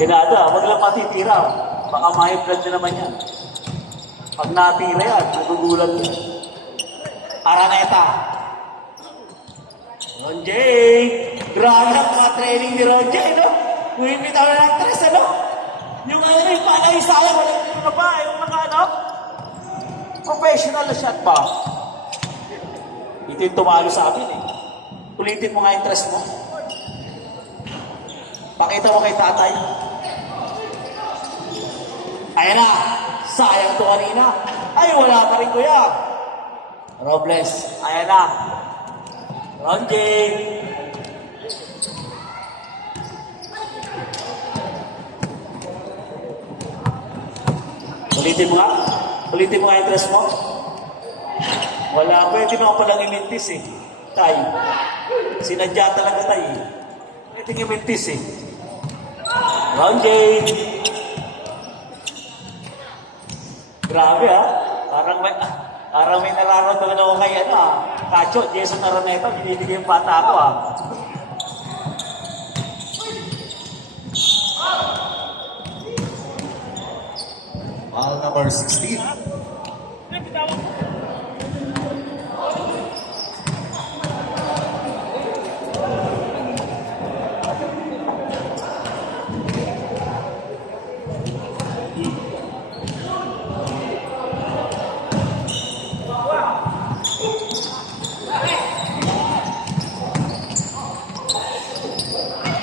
Ganada, wag lang matitira. Baka may blood na naman yan. Pag natira yan, nagugulat yan. Araneta. Ron J. Grabe ang mga training ni Ron J, no? Uwipit ako ng tres, ano? Yung ano, yung panay sayang, walang na pa, yung mga ano? Professional na shot pa. Ito yung tumalo sa amin, eh. Ulitin mo nga yung tres mo. Pakita mo kay tatay. Ayan na. Sayang to kanina. Ay, wala pa rin kuya. Robles. Ayan na. Ron J. Ulitin mo nga. Ulitin mo nga yung dress mo. Wala. Pwede mo palang imintis eh. Tay. Sinadya talaga tay eh. Pwede imintis eh. Ron J. Grabe ha. Parang may nararamdaman ako kay ano ha. Kacho, Jason Araneta, binibigay yung bata ako ha. Foul number 16.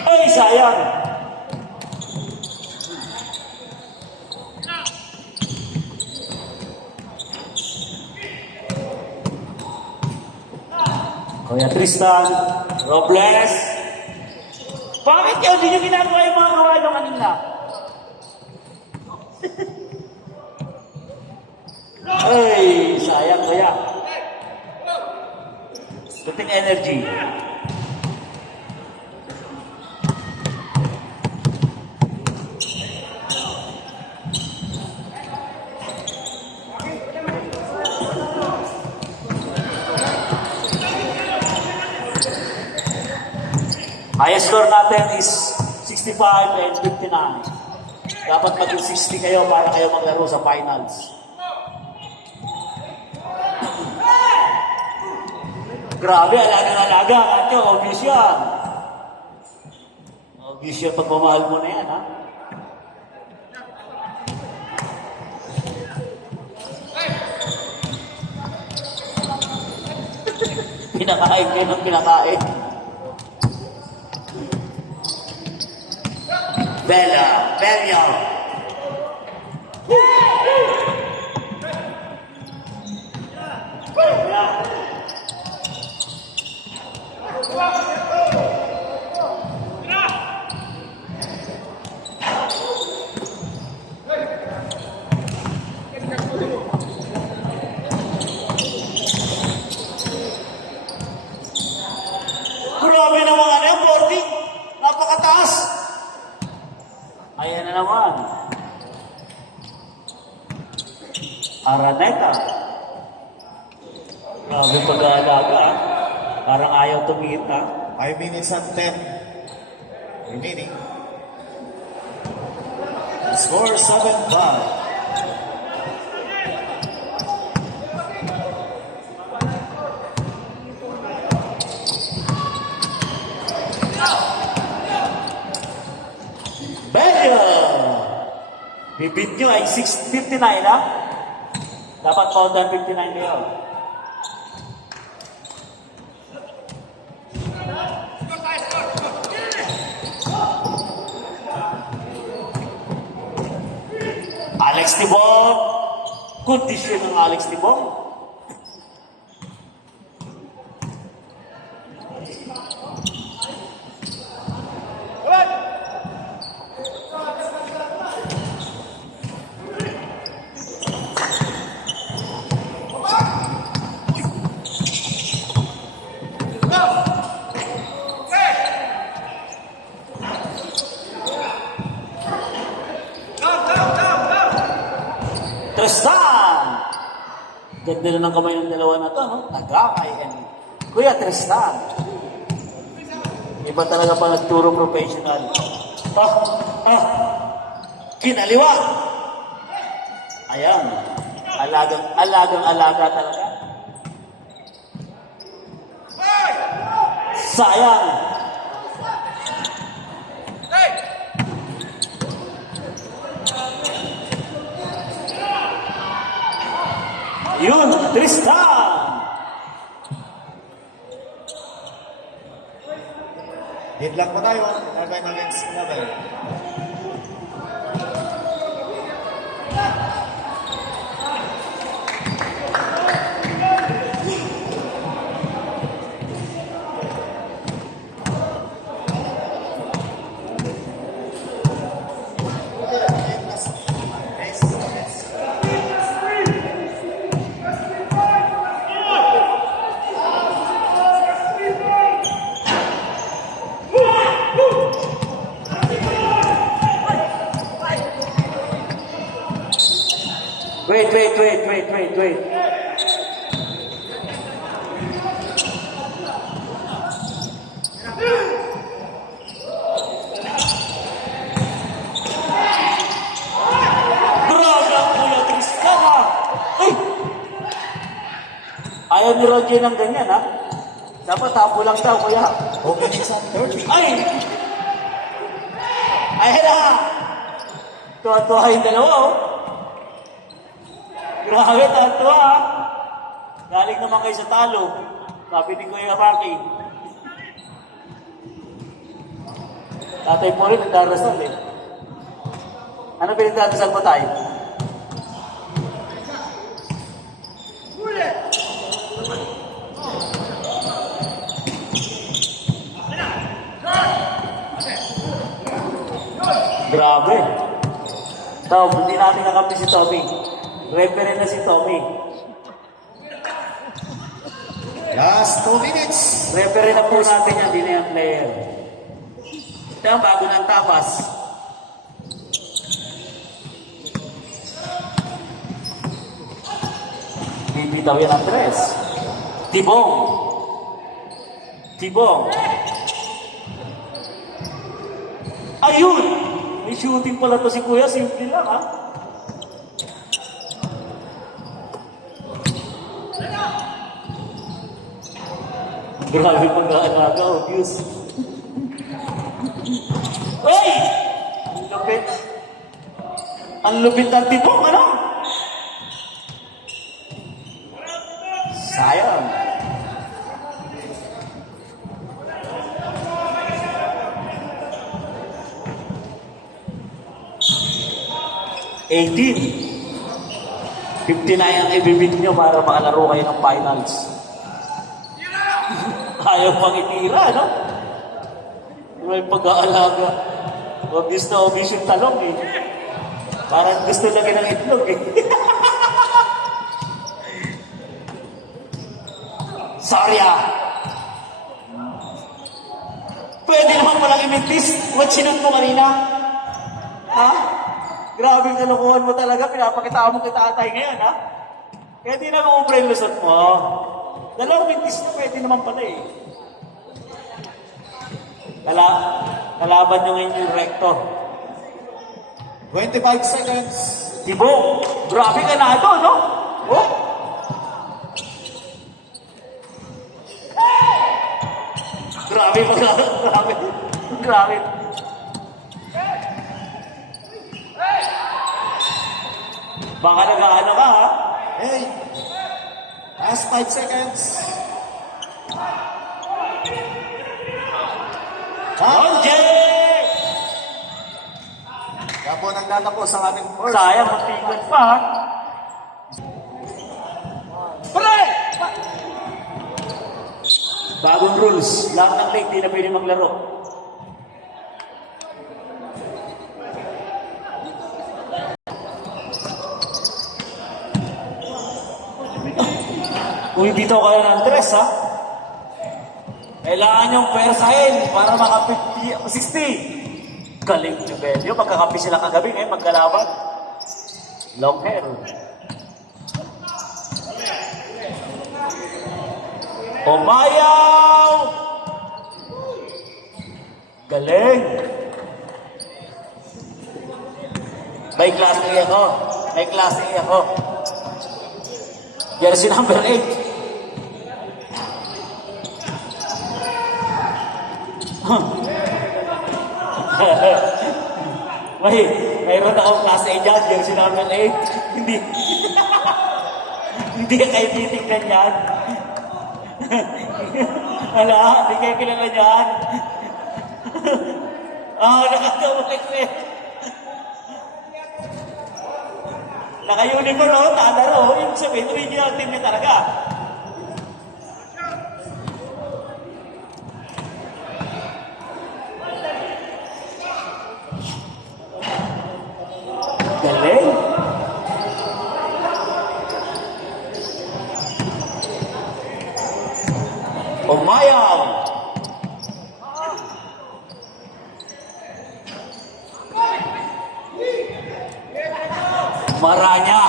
Ay, sayang. Kuya Tristan, Robles. Bakit yun? Hindi nyo ginagawa yung mga gawa nyo kanina? Ay, sayang kaya. Puting energy. Highest score natin is 65 and 59. Dapat maging 60 kayo para kayo maglaro sa finals. Grabe, alagang-alaga. Ate, obvious yan. Obvious yan pagmamahal mo na yan, ha? Pinakain kayo ng pinakain. Bella, Bella. Grabe naman ano yung boarding. Napakataas. Ayan na naman. Araneta. Grabe pag-aalaga. Parang ayaw tumingit na. 5 minutes and 10 remaining. Score 7-5. Bella! Bibit nyo ay 6:59 ha? Dapat more than 59 kayo. Alex Tibong. Good decision ng Alex Tibong. Tristan! Ganda na ng kamay ng dalawa na to, no? Nagkamay and Kuya Tristan. Iba talaga pa nagturo professional. Kinaliwa. Ayan. Alagang-alaga talaga. Sayang. Yun, Tristan. Hit lang pa tayo. 11 against 11. Wait. Braga, Kuya Tristan, ha? Ay! Ayaw ni Roger ng ganyan, ha? Dapat tapo lang daw, Kuya. Opening sa 30. Ay! Ayan na! Tuwa-tuwa yung dalawa, oh. Grabe, tuwa, ha? Galing naman kayo sa talo. Sabi ni Kuya Rocky. Tatay mo rin, nagdarasal, eh. Ano pinagdadasal mo tayo? Grabe. Tom, hindi natin nakampi si Tommy. Referee na si Tommy. Last 2 minutes. Referee na po natin yan, hindi na yung player. Ito ang bago ng tapas. Bibitaw yan ang tres. Tibong. Ayun! May shooting pala to si Kuya. Simple lang, ha? Grabe pag-aalaga, obvious. Ay! Ang lupit. Ang lupit ng Tibong, ano? Sayang. $18. 59 ang ibibig nyo para makalaro kayo ng finals. Ayaw pang itira, no? May pag-aalaga. Obvious na obvious yung talong, eh. Parang gusto lagi ng itlog, eh. Sarya! Pwede naman palang imitis. What sinun mo kanina? Ha? Grabe yung kalokohan mo talaga. Pinapakita mo kita atay ngayon, ha? Kaya di na maumbre yung lusot mo. Dalawang mintis na pwede naman pala, eh. Kalaban nyo ngayon yung rector. 25 seconds. Tibong, grabe ka na ito, no? Oh? Grabe. Baka nag-ano ka, ha? Hey. Last 5 seconds. Jay! Kaya po nagtatapos ang ating first. Sayang, matikot pa, ha? Bagong rules. Lahat ng late, di na pwede maglaro. Kung hindi to kayo ng dress, ha? Kailangan yung persahin para maka 60. Galing nyo, Belio. Magkakampi sila kagabi ngayon, magkalaban. Long hair. Umayaw! Galing! May class A ako. May class A ako. Jersey number 8. Mayroon akong class A dyan, jersey number 8. Hindi. Hindi ka kayo titignan yan. Wala, hindi kayo kilala yan. Nakatawag eh. Naka-uniform o, tadar o. Yung sabihin, original team niya talaga. Galing. Umayaw. Maranya.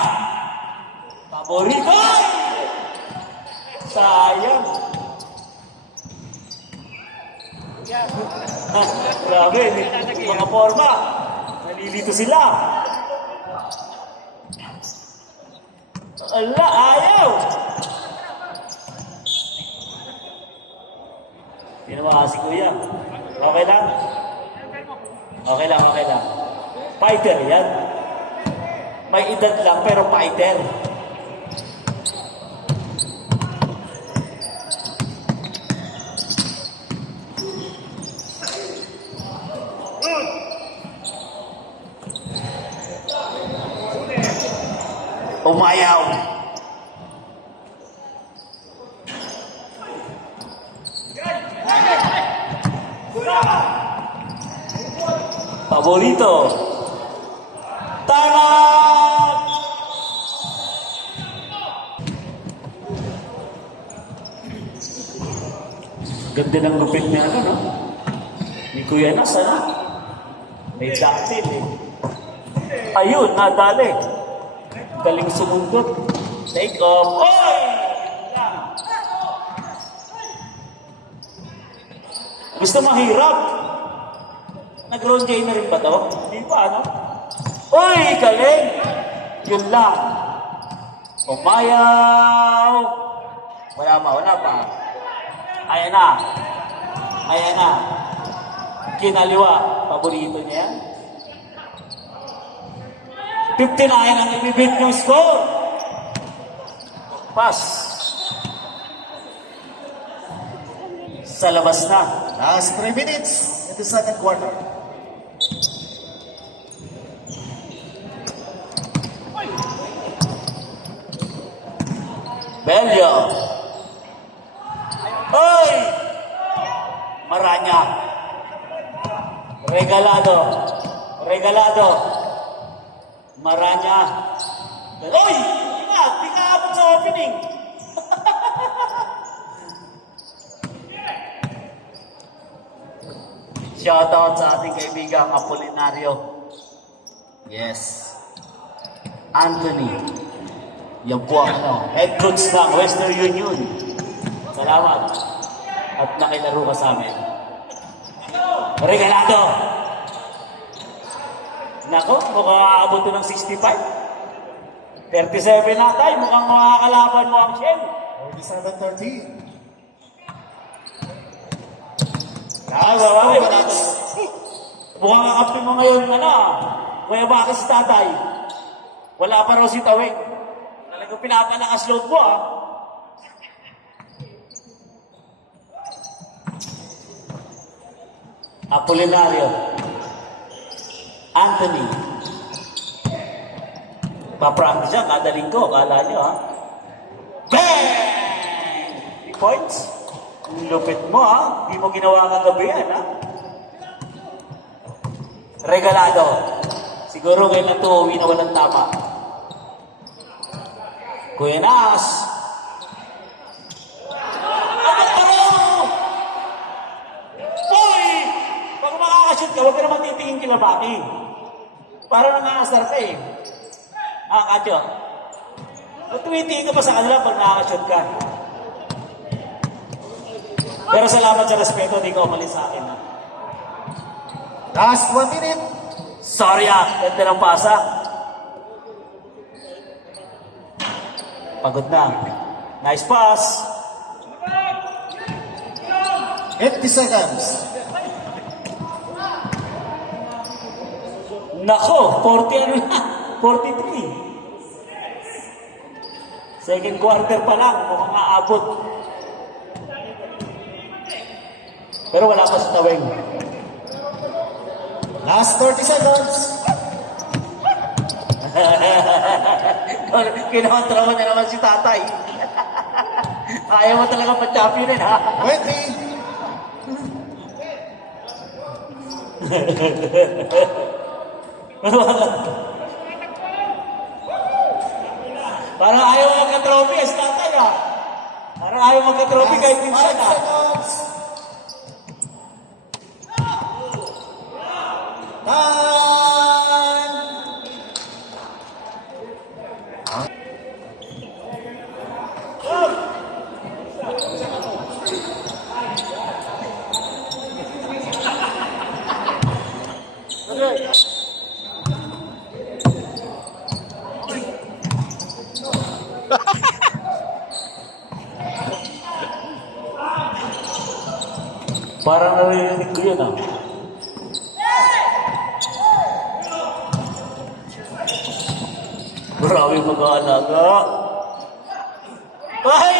Paborito. Sayang. Grabe, mga forma. Nalilito sila. Ala, ayaw. Tinawa si Kuya. Okay lang? Okay lang, okay lang. Fighter yan. May edad lang pero fighter. Umayaw. Paborito. Tangan! Ganda ng lupit niya, no? Ni Kuya Nas, ano? May dactyl, eh. Ayun, nadali. Galing sumundot. Take off. Oy! Gusto mahirap. Nag-round J na rin ba to? Hindi pa, ano? Uy, galing! Yun lang. Umayaw! Wala pa. Ayan na. Ayan na. Kinaliwa. Paborito niya yan. 59 ang ibibit yung score. Pass. Sa labas na. Last 3 minutes in the second quarter. Belyo. Oy! Maranya. Regalado. Regalado. Maranya. Oy! Di ka abot sa opening. Shoutout sa ating kaibigang Apolinario. Yes. Anthony. Yan po ang head coach ng Western Union. Salamat. At nakilaro ka sa amin. Regalado. Nako, mukhang aabot ng 65. 37 na tayo. Mukhang makakalaban mo ang Shell. 47-13. Mukhang kakapin mo ngayon, Kuya Bakit si tatay? Wala pa raw si Tawing. Talagang pinapalakas loob mo, Apolinario. Anthony. Pa-practice yan, kada linggo, kala nyo, Bang! 3 points. Lupit mo, Hindi mo ginawa kagabi yan, Regalado. Siguro ngayon na ito, uwi na walang tama. Kuya Nas. Boy! Pag makakashoot ka, huwag ka naman titingin kila Baki. Para nangangasar ka eh. Katyo. Ba't tumitingin ka pa sa kanila pag nakakashoot ka? Pero salamat sa respeto, di ka umalis sa akin, Last 1 minute. Sorry, ganda ng pasa. Pagod na. Nice pass. 50 seconds. Nako, 40 ano na? 43. Second quarter pa lang, mukhang aabot. Pero wala pa sa taweng. Last 30 seconds. Kinakontra mo na naman si tatay. Ayaw mo talaga pa-championin, ha? 20. Parang ayaw magka-trophy, si tatay, ha? Parang ayaw magka-trophy kahit Last minsan, 5 ha? seconds. Time. Parang narinig ko yun, ha? Marami mag-aalaga. Ay!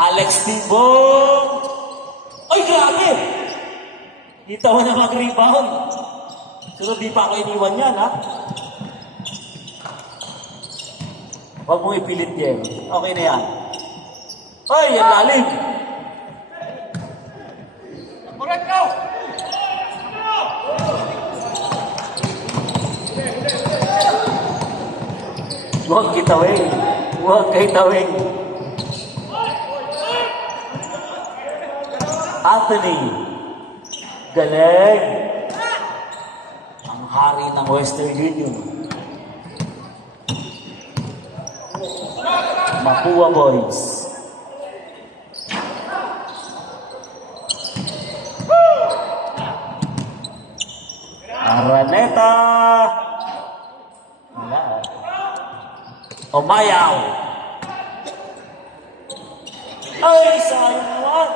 Alex Tibong! Ay, grabe! Kita mo na mag-rebound. Pero di pa ako iniwan yan, ha? Huwag mong ipilit yan. Okay na yan. Ay, yan lalim! Huwag kitawin. Huwag kitawin. Anthony. Galing. Ang hari ng Western Union. Mapua Boys. Araneta. Wala. Umayaw. Ay, sayang naman.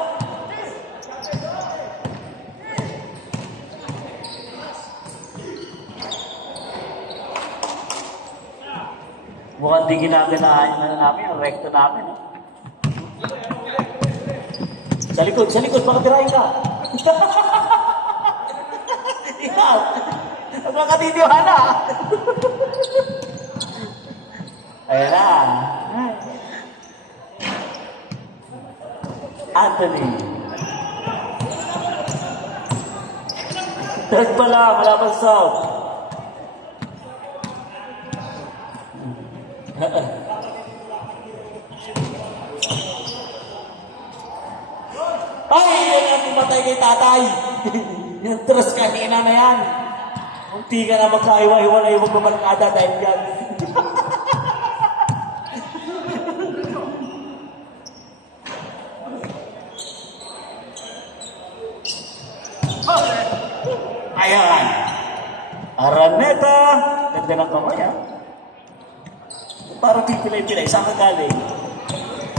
Mukhang di ginaganahan na namin, ang recto namin. No? Sa likod, baka tirahin ka. Ikaw, huwag makatitiwala. Ayan na. Anthony. Third pala, malaban South. Ay, yan ang pumatay kay tatay. Yung trust kanina na yan. Munti ka na magkaiwa-hiwalay magbabarkada dahil yan. Ayan. Araneta. Ganda ng kamay, ha? Parang pipilay-pilay. Saan ka galing?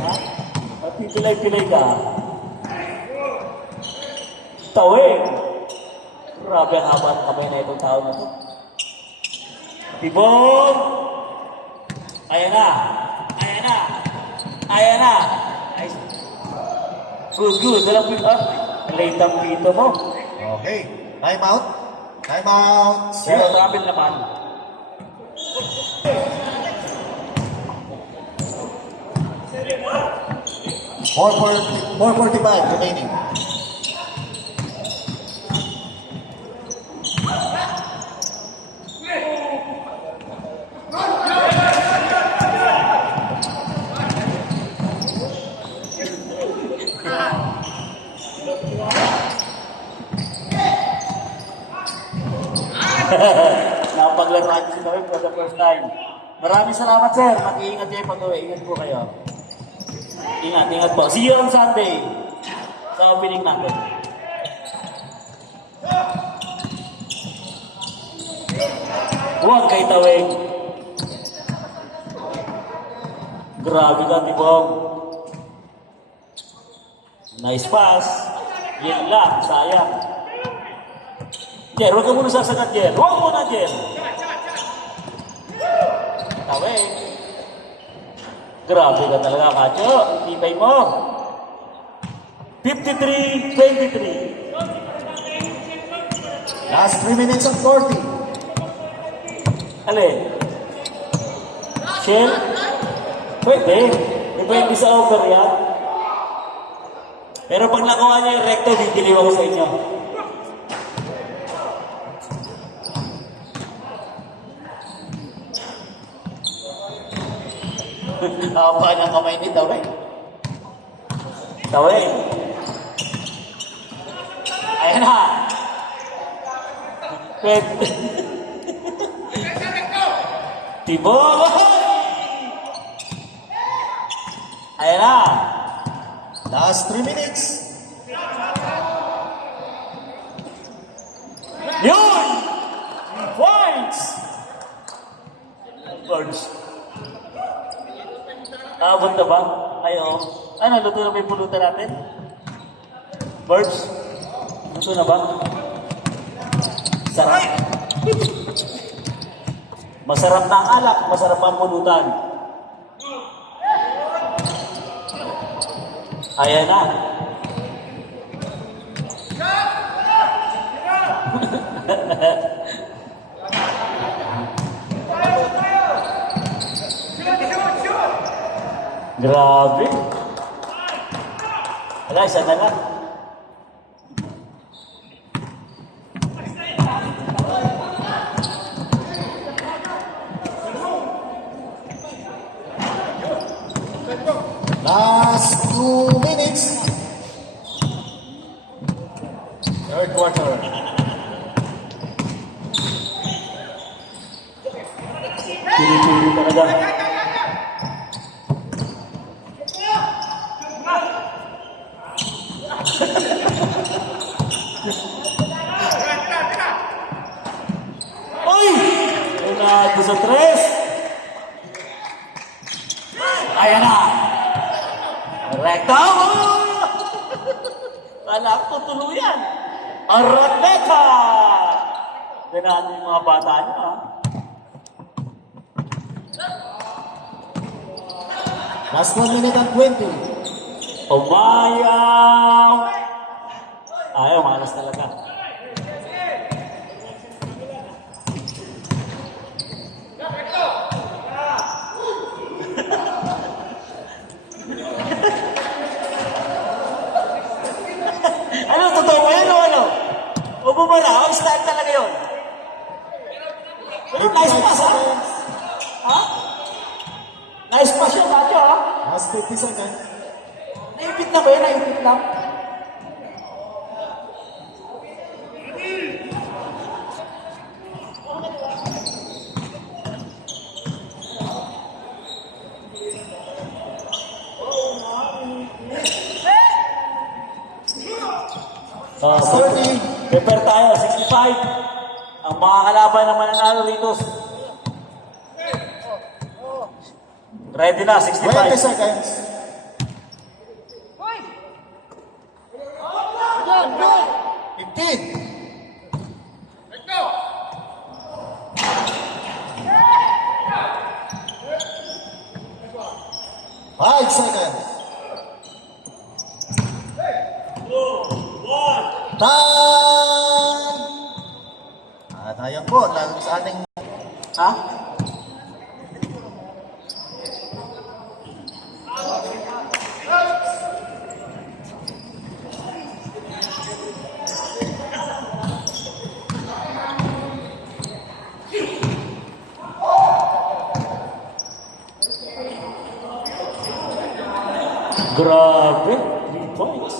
Ha? Pipilay-pilay ka. Tawing. Grabe ang haba ng kamay na itong tao na ito. Tibong! Ayan na. Ayan na. Ayan na. Ay. Good. Walang pick up. Late ang pito mo. Okay. Time out. Time out. Pero grabe naman. 4:45 remaining. Napaglaruan si Noe for the first time. Maraming salamat, sir. Mag-iingat kayo pag-uwi. Ingat po kayo. Ingat po. See you on Sunday sa opening natin. Huwag kay Taweng. Grabe ka, Tibong. Nice pass. Yan lang, sayang. Jer, huwag ka muna sasagat, Jer. Huwag muna, Jer. Taweng. Grabe ka talaga, Kacho. Itibay mo. 53-23. Last 3 minutes and 40. Alin? Shell? Pwede. Depende sa over yan. Pero pag nakuha niya yung recto, bibili ako sa inyo. Haba ng kamay ni Dawe. Taweng. Ayan na. Pwede. Tibong! Ayan na. Last 3 minutes. Yun! Points! Birds. Abot na ba? Ay, oo. Ano, luto na ba yung pulutan natin? Birds? Luto na ba? Sarap. Masarap na ang alak, masarap ang pulutan. Ayan na. Grabe. Wala, isa na lang. Last 2 minutes. Third quarter. Pili-pili talaga. Uy! Una, sa tres. Ayan na. Rekta mo! Kala ko tuluyan. Arabeta! Ganahan yung mga bata niyo, ha? Last 1 minute and 20. Umayaw! Ayaw, malas talaga. Ano, totoo ba yun o ano? O bumara, o style talaga yun? Pero nice pass, ha? Ha? Nice pass yun, Kacho, ha? Last 50 seconds. Naipit na ba yun? Naipit lang? Last 30. Prepare tayo, 65. Ang mga kalaban na mananalo rito. Ready na, 20 65. seconds. Yan, yan. 15. Five seconds. Time! At ayan po, lalo sa ating Ha? Grabe, 3 points.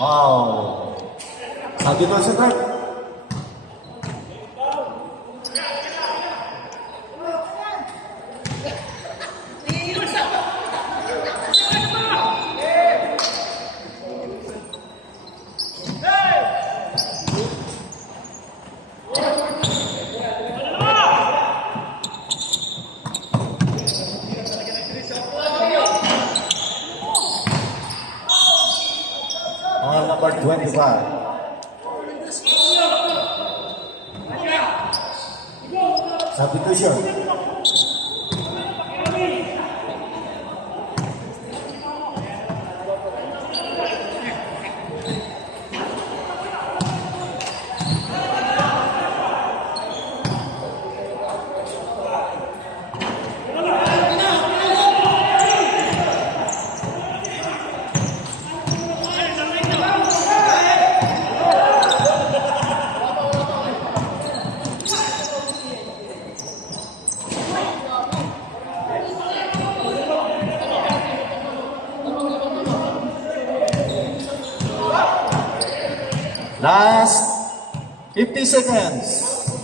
Wow. Substitution time. On number 25. Substitution. Last 50 seconds.